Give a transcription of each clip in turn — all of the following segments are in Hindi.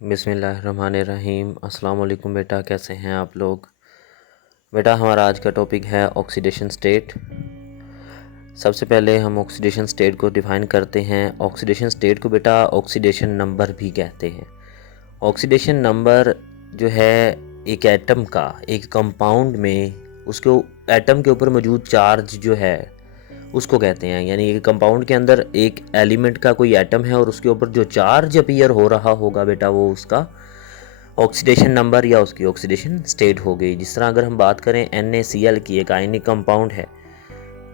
बिस्मिल्लाहिर्रहमानिर्रहीम। अस्सलाम वालेकुम बेटा, कैसे हैं आप लोग। बेटा हमारा आज का टॉपिक है ऑक्सीडेशन स्टेट। सबसे पहले हम ऑक्सीडेशन स्टेट को डिफ़ाइन करते हैं। ऑक्सीडेशन स्टेट को बेटा ऑक्सीडेशन नंबर भी कहते हैं। ऑक्सीडेशन नंबर जो है एक एटम का, एक कंपाउंड में उसको एटम के ऊपर मौजूद चार्ज जो है उसको कहते हैं। यानी एक कंपाउंड के अंदर एक एलिमेंट का कोई एटम है और उसके ऊपर जो चार्ज अपीयर हो रहा होगा बेटा वो उसका ऑक्सीडेशन नंबर या उसकी ऑक्सीडेशन स्टेट हो गई। जिस तरह अगर हम बात करें NaCl की, एक आयनिक कंपाउंड है,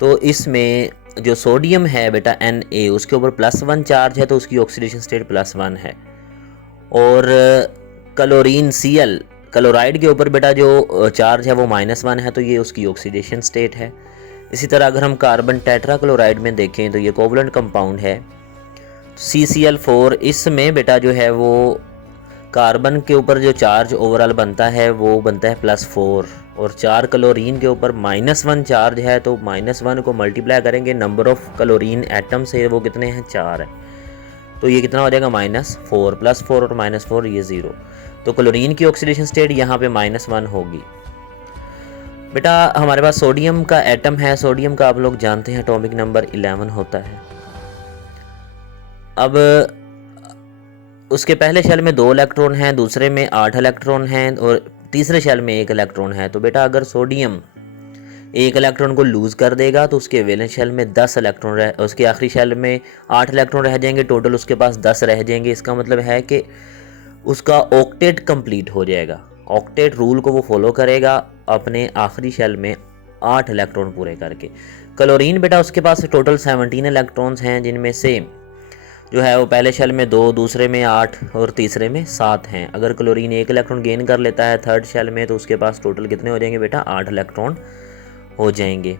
तो इसमें जो सोडियम है बेटा Na, उसके ऊपर +1 चार्ज है तो उसकी ऑक्सीडेशन स्टेट +1 है। और क्लोरीन Cl, क्लोराइड के ऊपर बेटा जो चार्ज है वो -1 है तो ये उसकी ऑक्सीडेशन स्टेट है। इसी तरह अगर हम कार्बन टेट्राक्लोराइड में देखें तो ये कोवलेंट कंपाउंड है CCl4। इसमें बेटा जो है वो कार्बन के ऊपर जो चार्ज ओवरऑल बनता है वो बनता है +4 और 4 क्लोरीन के ऊपर -1 चार्ज है तो -1 को मल्टीप्लाई करेंगे नंबर ऑफ क्लोरीन एटम से, वो कितने हैं 4 है, तो ये कितना हो जाएगा -4 +4 और -4 ये 0। तो क्लोरीन की ऑक्सीडेशन स्टेट यहाँ पे -1 होगी। बेटा हमारे पास सोडियम का एटम है। सोडियम का आप लोग जानते हैं एटॉमिक नंबर 11 होता है। अब उसके पहले शेल में 2 इलेक्ट्रॉन हैं, दूसरे में 8 इलेक्ट्रॉन हैं और तीसरे शेल में 1 इलेक्ट्रॉन है। तो बेटा अगर सोडियम 1 इलेक्ट्रॉन को लूज़ कर देगा तो उसके वैलेंस शेल में 10 इलेक्ट्रॉन उसके आखिरी शेल में 8 इलेक्ट्रॉन रह जाएंगे, टोटल उसके पास 10 रह जाएंगे। इसका मतलब है कि उसका ऑक्टेट कंप्लीट हो जाएगा। ऑक्टेट रूल को वो फॉलो करेगा अपने आखिरी शेल में 8 इलेक्ट्रॉन पूरे करके। क्लोरीन बेटा उसके पास टोटल 17 इलेक्ट्रॉन्स हैं, जिनमें से जो है वो पहले शेल में 2, दूसरे में 8 और तीसरे में 7 हैं। अगर क्लोरीन 1 इलेक्ट्रॉन गेन कर लेता है थर्ड शेल में तो उसके पास टोटल कितने हो जाएंगे बेटा 8 इलेक्ट्रॉन हो जाएंगे।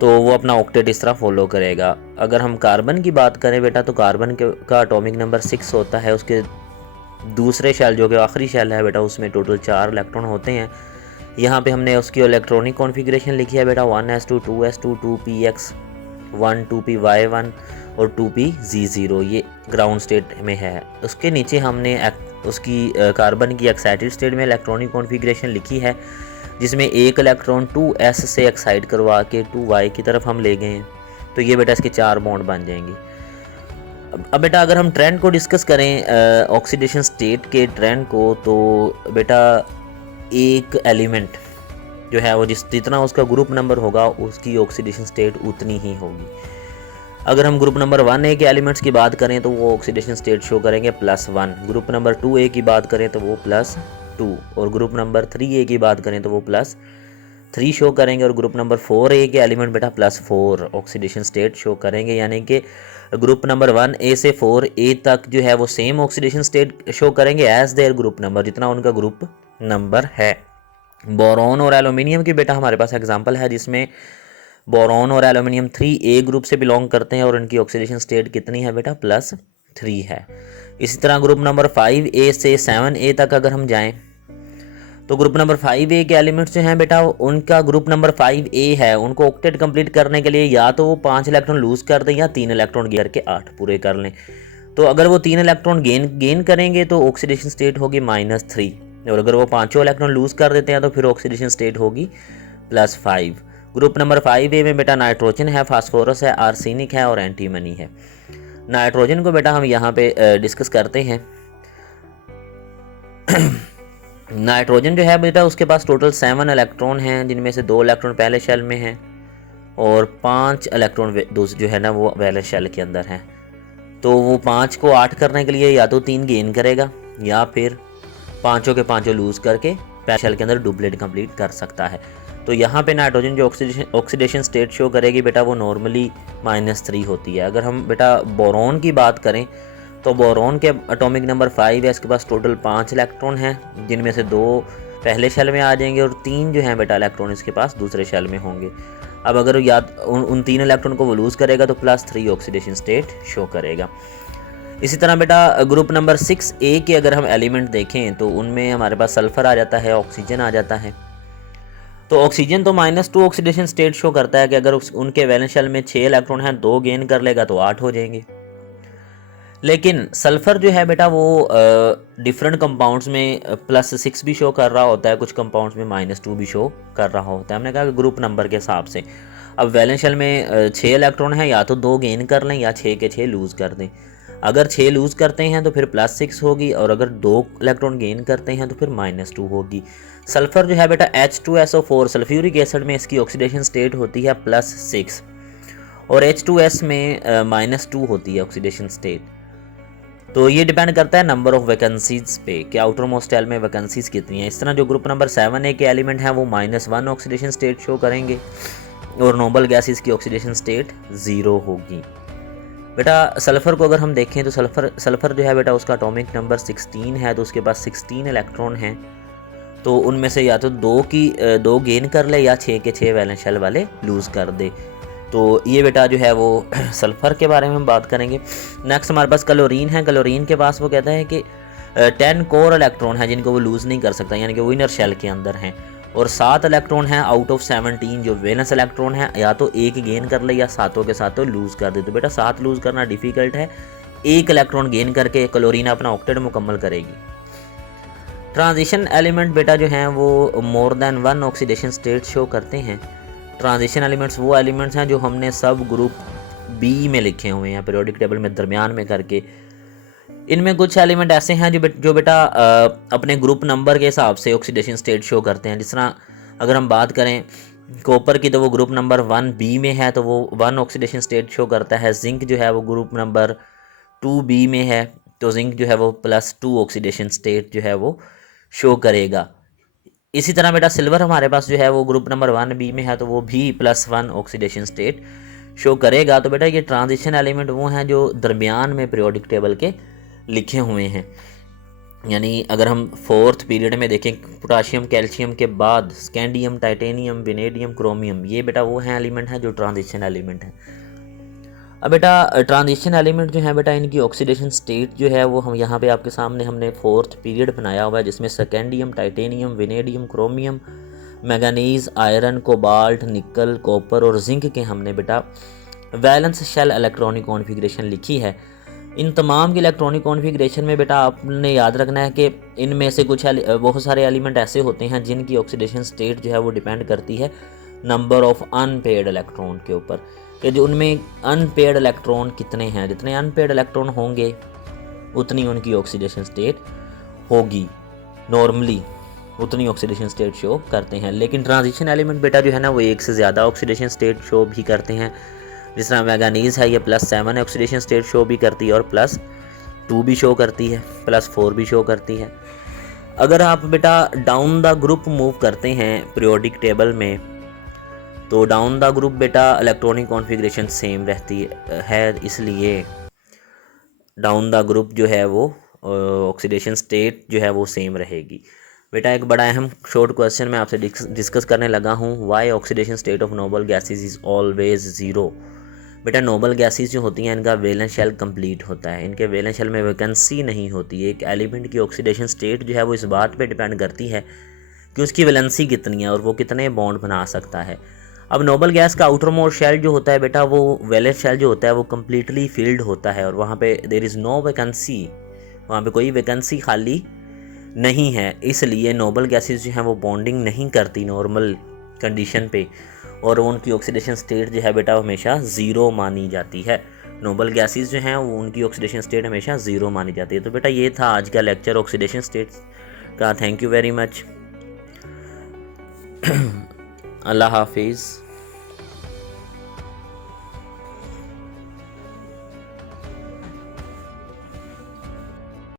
तो वो अपना ऑक्टेट इस तरह फॉलो करेगा। अगर हम कार्बन की बात करें बेटा तो कार्बन का एटॉमिक नंबर 6 होता है। उसके दूसरे शेल जो कि आखिरी शेल है बेटा उसमें टोटल 4 इलेक्ट्रॉन होते हैं। यहाँ पे हमने उसकी इलेक्ट्रॉनिक कॉन्फ़िगरेशन लिखी है बेटा 1s2 2s2 2px1 2py1 और 2pz0, ये ग्राउंड स्टेट में है। उसके नीचे हमने उसकी कार्बन की एक्साइटेड स्टेट में इलेक्ट्रॉनिक कॉन्फ़िगरेशन लिखी है, जिसमें 1 इलेक्ट्रॉन 2s से एक्साइट करवा के 2y की तरफ हम ले गए हैं। तो ये बेटा इसके 4 बॉन्ड बन जाएंगे। अब बेटा अगर हम ट्रेंड को डिस्कस करें ऑक्सीडेशन स्टेट के ट्रेंड को, तो बेटा एक एलिमेंट जो है वो जितना उसका ग्रुप नंबर होगा उसकी ऑक्सीडेशन स्टेट उतनी ही होगी। अगर हम ग्रुप नंबर 1A के एलिमेंट्स की बात करें तो वो ऑक्सीडेशन स्टेट शो करेंगे +1। ग्रुप नंबर 2A की बात करें तो वो +2 और ग्रुप नंबर 3A की बात करें तो वो +3 शो करेंगे और ग्रुप नंबर 4A के एलिमेंट बेटा +4 ऑक्सीडेशन स्टेट शो करेंगे। यानी कि ग्रुप नंबर 1A से 4A तक जो है वो सेम ऑक्सीडेशन स्टेट शो करेंगे एज देयर ग्रुप नंबर, जितना उनका ग्रुप नंबर है। बोरॉन और एल्यूमिनियम की बेटा हमारे पास एग्जांपल है, जिसमें बोरॉन और एल्यूमिनियम 3A ग्रुप से बिलोंग करते हैं और इनकी ऑक्सीडेशन स्टेट कितनी है बेटा +3 है। इसी तरह ग्रुप नंबर 5A से 7A तक अगर हम जाएं तो ग्रुप नंबर 5A के एलिमेंट्स जो हैं बेटा उनका ग्रुप नंबर 5A है। उनको ऑक्टेट कंप्लीट करने के लिए या तो वो 5 इलेक्ट्रॉन लूज कर दें या 3 इलेक्ट्रॉन गेन करके 8 पूरे कर लें। तो अगर वो 3 इलेक्ट्रॉन गेन करेंगे तो ऑक्सीडेशन स्टेट होगी -3 और अगर वो 5 इलेक्ट्रॉन लूज कर देते हैं तो फिर ऑक्सीडेशन स्टेट होगी +5। ग्रुप नंबर 5A में बेटा नाइट्रोजन है, फास्फोरस है, आर्सेनिक है और एंटीमनी है। नाइट्रोजन को बेटा हम यहाँ पे डिस्कस करते हैं। नाइट्रोजन जो है बेटा उसके पास टोटल 7 इलेक्ट्रॉन हैं, जिनमें से 2 इलेक्ट्रॉन पहले शेल में हैं और 5 इलेक्ट्रॉन जो है ना वो वैलेंस शेल के अंदर हैं। तो वो 5 को 8 करने के लिए या तो 3 गेन करेगा या फिर 5 के 5 लूज करके पहले शेल के अंदर डुप्लेट कंप्लीट कर सकता है। तो यहाँ पे नाइट्रोजन जो ऑक्सीडेशन स्टेट शो करेगी बेटा वो नॉर्मली -3 होती है। अगर हम बेटा बोरॉन की बात करें तो बोरॉन के एटॉमिक नंबर 5 है। इसके पास टोटल 5 इलेक्ट्रॉन हैं, जिनमें से 2 पहले शेल में आ जाएंगे और 3 जो हैं बेटा इलेक्ट्रॉन इसके पास दूसरे शेल में होंगे। अब अगर याद उन 3 इलेक्ट्रॉन को वो लूज़ करेगा तो +3 ऑक्सीडेशन स्टेट शो करेगा। इसी तरह बेटा ग्रुप नंबर 6A के अगर हम एलिमेंट देखें तो उनमें हमारे पास सल्फ़र आ जाता है, ऑक्सीजन आ जाता है। तो ऑक्सीजन तो -2 ऑक्सीडेशन स्टेट शो करता है कि अगर उनके वैलेंस शेल में 6 इलेक्ट्रॉन हैं, 2 गेन कर लेगा तो 8 हो जाएंगे। लेकिन सल्फ़र जो है बेटा वो डिफरेंट कंपाउंड्स में +6 भी शो कर रहा होता है, कुछ कंपाउंड्स में -2 भी शो कर रहा होता है। हमने कहा कि ग्रुप नंबर के हिसाब से। अब वैलेंस शेल में 6 इलेक्ट्रॉन है, या तो 2 गेन कर लें या 6 के 6 लूज़ कर दें। अगर 6 लूज़ करते हैं तो फिर +6 होगी, और अगर 2 इलेक्ट्रॉन गेन करते हैं तो फिर -2 होगी। सल्फ़र जो है बेटा H2SO4 सल्फ्यूरिक एसिड में इसकी ऑक्सीडेशन स्टेट होती है +6, और H2S में -2 होती है ऑक्सीडेशन स्टेट। तो ये डिपेंड करता है नंबर ऑफ वैकेंसीज पे कि आउटर मोस्ट शेल में वैकेंसीज कितनी है। इस तरह जो ग्रुप नंबर 7A के एलिमेंट हैं वो -1 ऑक्सीडेशन स्टेट शो करेंगे, और नोबल गैसेस की ऑक्सीडेशन स्टेट 0 होगी। बेटा सल्फ़र को अगर हम देखें तो सल्फ़र जो है बेटा उसका एटॉमिक नंबर 16 है, तो उसके पास 16 इलेक्ट्रॉन हैं। तो उनमें से या तो 2 गेन कर ले या 6 के 6 वैलेंस शेल वाले लूज़ कर दे। तो ये बेटा जो है वो सल्फ़र के बारे में हम बात करेंगे। नेक्स्ट हमारे पास क्लोरीन है। क्लोरीन के पास वो कहता है कि 10 कोर इलेक्ट्रॉन है जिनको वो लूज़ नहीं कर सकता, यानी कि वो इनर शेल के अंदर हैं, और 7 इलेक्ट्रॉन हैं आउट ऑफ 17 जो वैलेंस इलेक्ट्रॉन है, या तो 1 गेन कर ले या सातों के सातों लूज़ कर दे। तो बेटा 7 लूज़ करना डिफ़िकल्ट है, 1 इलेक्ट्रॉन गेन करके क्लोरीन अपना ऑक्टेट मुकम्मल करेगी। ट्रांजिशन एलिमेंट बेटा जो हैं वो more than 1 oxidation state show करते हैं। ट्रांजिशन एलिमेंट्स वो एलिमेंट्स हैं जो हमने सब ग्रुप बी में लिखे हुए हैं पीरियोडिक टेबल में दरमियान में करके। इनमें कुछ एलिमेंट ऐसे हैं जो बेटा अपने ग्रुप नंबर के हिसाब से ऑक्सीडेशन स्टेट शो करते हैं। जिस तरह अगर हम बात करें कॉपर की, तो वो ग्रुप नंबर 1B में है, तो वो 1 ऑक्सीडेशन स्टेट शो करता है। जिंक जो है वो ग्रुप नंबर 2B में है, तो जिंक जो है वो +2 ऑक्सीडेशन स्टेट जो है वो शो करेगा। इसी तरह बेटा सिल्वर हमारे पास जो है वो ग्रुप नंबर 1B में है, तो वो भी +1 ऑक्सीडेशन स्टेट शो करेगा। तो बेटा ये ट्रांजिशन एलिमेंट वो हैं जो दरमियान में पीरियोडिक टेबल के लिखे हुए हैं। यानी अगर हम 4th पीरियड में देखें, पोटाशियम कैल्शियम के बाद स्कैंडियम, टाइटेनियम, वेनेडियम, क्रोमियम, ये बेटा वो हैं एलिमेंट हैं जो ट्रांजिशन एलिमेंट हैं। अब बेटा ट्रांजिशन एलिमेंट जो है बेटा इनकी ऑक्सीडेशन स्टेट जो है वो हम यहाँ पे आपके सामने हमने 4th पीरियड बनाया हुआ है, जिसमें scandium, titanium, vanadium, chromium, manganese, iron, cobalt, निकल, कॉपर और जिंक के हमने बेटा वैलेंस शेल इलेक्ट्रॉनिक कॉन्फ़िगरेशन लिखी है। इन तमाम की इलेक्ट्रॉनिक कॉन्फ़िगरेशन में बेटा आपने याद रखना है कि इनमें से कुछ बहुत सारे एलिमेंट ऐसे होते हैं जिनकी ऑक्सीडेशन स्टेट जो है वो डिपेंड करती है नंबर ऑफ अनपेयर्ड इलेक्ट्रॉन के ऊपर, कि जो उनमें अनपेयर्ड इलेक्ट्रॉन कितने हैं। जितने अनपेयर्ड इलेक्ट्रॉन होंगे उतनी उनकी ऑक्सीडेशन स्टेट होगी, नॉर्मली उतनी ऑक्सीडेशन स्टेट शो करते हैं। लेकिन ट्रांजिशन एलिमेंट बेटा जो है ना वो एक से ज़्यादा ऑक्सीडेशन स्टेट शो भी करते हैं। जिस तरह मैंगनीज़ है ये +7 ऑक्सीडेशन स्टेट शो भी करती है, और +2 भी शो करती है, +4 भी शो करती है। अगर आप बेटा डाउन द ग्रुप मूव करते हैं पीरियोडिक टेबल में, तो डाउन द ग्रुप बेटा इलेक्ट्रॉनिक कॉन्फ़िगरेशन सेम रहती है, इसलिए डाउन द ग्रुप जो है वो ऑक्सीडेशन स्टेट जो है वो सेम रहेगी। बेटा एक बड़ा अहम शॉर्ट क्वेश्चन मैं आपसे डिस्कस करने लगा हूँ, why oxidation state of noble gases is always 0। बेटा नोबल गैसेज जो होती हैं इनका वैलेंस शेल कंप्लीट होता है, इनके वैलेंस शेल में वैकेंसी नहीं होती। एक एलिमेंट की ऑक्सीडेशन स्टेट जो है वो इस बात पे डिपेंड करती है कि उसकी वैलेंसी कितनी है और वो कितने बॉन्ड बना सकता है। अब नोबल गैस का आउटर मोस्ट शेल जो होता है बेटा वो वैलेंस शेल जो होता है वो कम्प्लीटली फिल्ड होता है, और वहाँ पे देयर इज़ नो वैकेंसी, वहाँ पे कोई वैकेंसी खाली नहीं है। इसलिए नोबल गैसेज जो हैं वो बॉन्डिंग नहीं करती नॉर्मल कंडीशन पे, और उनकी ऑक्सीडेशन स्टेट जो है बेटा हमेशा 0 मानी जाती है। नोबल गैसेज जो हैं वो उनकी ऑक्सीडेशन स्टेट हमेशा 0 मानी जाती है। तो बेटा ये था आज का लेक्चर ऑक्सीडेशन स्टेट का। Thank you very much. अल्लाह हाफिज़।